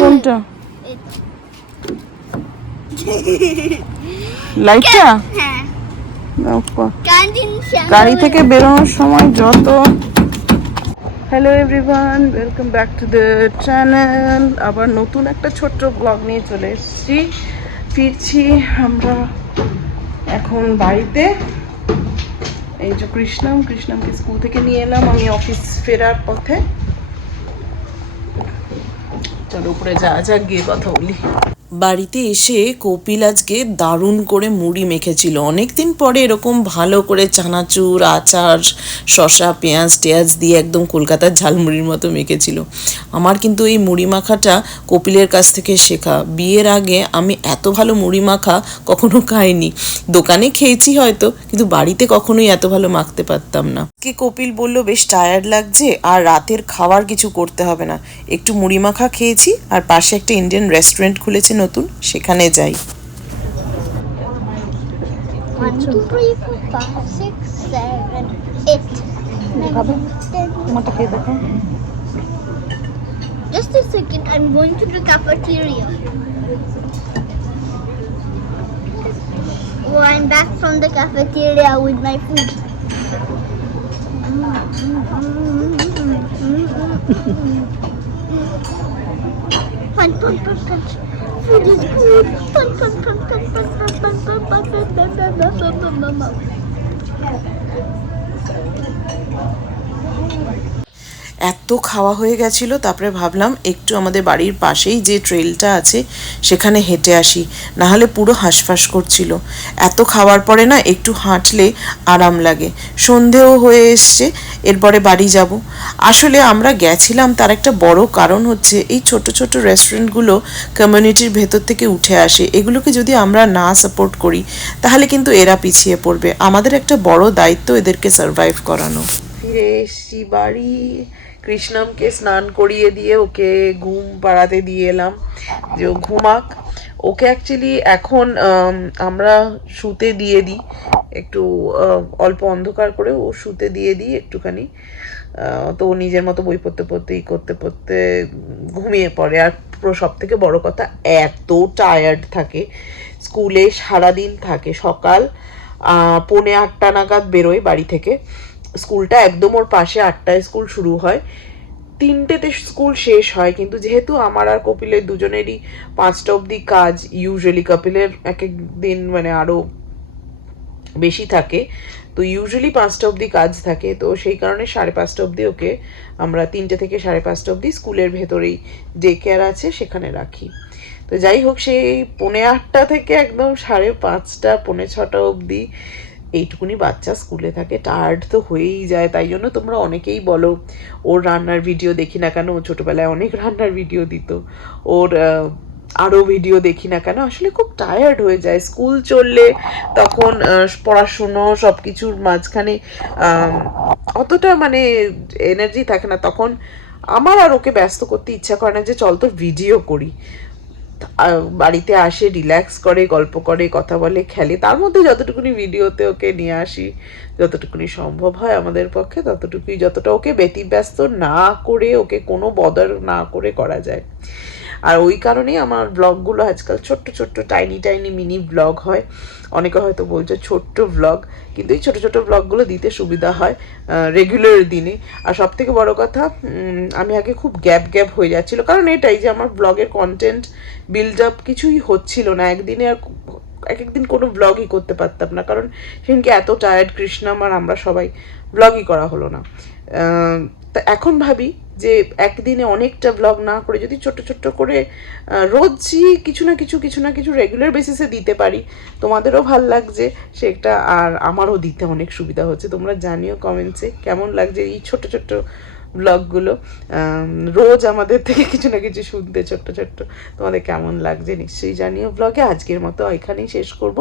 কোনটা? লাইটটা? গাড়ি থেকে বেরোনোর সময় যত hello everyone welcome back to the channel আবার নতুন একটা ছোট্ট ব্লগ নিয়ে চলে এসেছি। ফিরছি আমরা এখন বাড়িতে। এই যে কৃষ্ণম, কৃষ্ণমকে স্কুল থেকে নিয়ে এলাম আমি অফিস ফেরার পথে। চলো উপরে যা যা গিয়ে কথা বলি। বাড়িতে এসে কপিল আজকে দারুণ করে মুড়ি মেখেছিল। অনেকদিন পরে এরকম ভালো করে চানাচুর, আচার, শসা, পেঁয়াজ টেয়াজ দিয়ে একদম কলকাতার ঝালমুড়ির মতো মেখেছিল। আমার কিন্তু এই মুড়ি মাখাটা কপিলের কাছ থেকে শেখা। বিয়ের আগে আমি এত ভালো মুড়ি মাখা কখনো খাইনি। দোকানে খেয়েছি হয়তো, কিন্তু বাড়িতে কখনোই এত ভালো মাখতে পারতাম না। কে কপিল বলল, বেশ টায়ার্ড লাগছে, আর রাতের খাবার কিছু করতে হবে না। একটু মুড়ি মাখা খেয়েছি, আর পাশে একটা ইন্ডিয়ান রেস্টুরেন্ট খুলেছে নতুন সেখানে যাই Just a second, I'm going to the cafeteria. Well, I'm back from the cafeteria with my food. punch. It is put, put, এত খাওয়া হয়ে গেছিল, তারপরে ভাবলাম একটু আমাদের বাড়ির পাশেই যে ট্রেলটা আছে সেখানে হেঁটে আসি। নাহলে পুরো হাঁসফাঁস করছিল। এত খাওয়ার পরে না একটু হাঁটলে আরাম লাগে। সন্ধেও হয়ে এসছে, এরপরে বাড়ি যাব। আসলে আমরা গেছিলাম তার একটা বড় কারণ হচ্ছে এই ছোট ছোট রেস্টুরেন্টগুলো কমিউনিটির ভেতর থেকে উঠে আসে। এগুলোকে যদি আমরা না সাপোর্ট করি, তাহলে কিন্তু এরা পিছিয়ে পড়বে। আমাদের একটা বড় দায়িত্ব এদেরকে সার্ভাইভ করানো। ফিরে এসছি বাড়ি। কৃষ্ণমকে স্নান করিয়ে দিয়ে ওকে ঘুম পাড়াতে দিয়ে এলাম যে ও ঘুমাক। ওকে অ্যাকচুয়ালি এখন আমরা শুতে দিয়ে দিই। একটু অল্প অন্ধকার করে ও শুতে দিয়ে দিই একটুখানি। তো ও নিজের মতো বই পড়তে পড়তে, ই করতে পড়তে ঘুমিয়ে পড়ে। আর পুরো সব থেকে বড় কথা, এত টায়ার্ড থাকে। স্কুলে সারাদিন থাকে। সকাল পৌনে আটটা নাগাদ বেরোয় বাড়ি থেকে। স্কুলটা একদম ওর পাশে আটটায় স্কুল শুরু হয়। তিনটেতে স্কুল শেষ হয়, কিন্তু যেহেতু আমার আর কপিলের দুজনেরই পাঁচটা অবধি কাজ ইউজুয়ালি কপিলের এক এক দিন মানে আরও বেশি থাকে, তো ইউজুয়ালি পাঁচটা অবধি কাজ থাকে, তো সেই কারণে সাড়ে পাঁচটা অবধি ওকে আমরা তিনটে থেকে সাড়ে পাঁচটা অবধি স্কুলের ভেতরেই ডে কেয়ার আছে, সেখানে রাখি। তো যাই হোক, সেই পৌনে আটটা থেকে একদম সাড়ে পাঁচটা, পৌনে ছটা অবধি এইটুকুনি বাচ্চা স্কুলে থাকে টায়ার্ড তো হয়েই যায়, তাই জন্য তোমরা অনেকেই বলো, ওর রান্নার ভিডিও দেখি না কেন? ও ছোটোবেলায় অনেক রান্নার ভিডিও দিত। ওর আরও ভিডিও দেখি না কেন? আসলে খুব টায়ার্ড হয়ে যায়। স্কুল চললে তখন পড়াশুনো সব কিছুর মাঝখানে অতটা মানে এনার্জি থাকে না। তখন আমার আর ওকে ব্যস্ত করতে ইচ্ছা করে না যে চল তো ভিডিও করি। বাড়িতে আসে রিল্যাক্স করে, গল্প করে, কথা বলে, খেলে। তার মধ্যে যতটুকুনি ভিডিওতে ওকে নিয়ে আসি, যতটুকুনি সম্ভব হয় আমাদের পক্ষে, ততটুকুই যতটা ওকে ব্যতিব্যস্ত না করে, ওকে কোনো বদল না করে করা যায়। আর ওই কারণেই আমার ব্লগগুলো আজকাল ছোট্ট ছোট্ট টাইনি টাইনি মিনি ব্লগ হয়। অনেকে হয়তো বলছে ছোট্ট ব্লগ কিন্তু এই ছোটো ছোটো ব্লগগুলো দিতে সুবিধা হয় রেগুলার দিনে। আর সব থেকে বড় কথা আমি আগে খুব গ্যাপ গ্যাপ হয়ে যাচ্ছিল। কারণ এটাই যে আমার ব্লগের কন্টেন্ট বিল্ড আপ কিছুই হচ্ছিল না। একদিনে আর এক একদিন কোনো ব্লগই করতে পারতাম না। কারণ সেদিনকে এত টায়ার্ড কৃষ্ণাম আর আমরা সবাই ব্লগই করা হলো না। তা এখন ভাবি যে একদিনে অনেকটা ব্লগ না করে যদি ছোট্ট ছোট্ট করে রোজই কিছু না কিছু কিছু না কিছু রেগুলার বেসিসে দিতে পারি। তোমাদেরও ভালো লাগছে সেটা আর আমারও দিতে অনেক সুবিধা হচ্ছে। তোমরা জানিও কমেন্টসে কেমন লাগছে এই ছোট্ট ছোট্ট ব্লগগুলো রোজ আমাদের থেকে কিছু না কিছু শুনতে ছোট্ট ছোট্ট। তোমাদের কেমন লাগছে নিশ্চয়ই জানিও ব্লগে আজকের মতো এখানেই শেষ করব।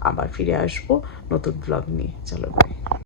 আবার ফিরে আসব নতুন ব্লগ নিয়ে। চলো বাই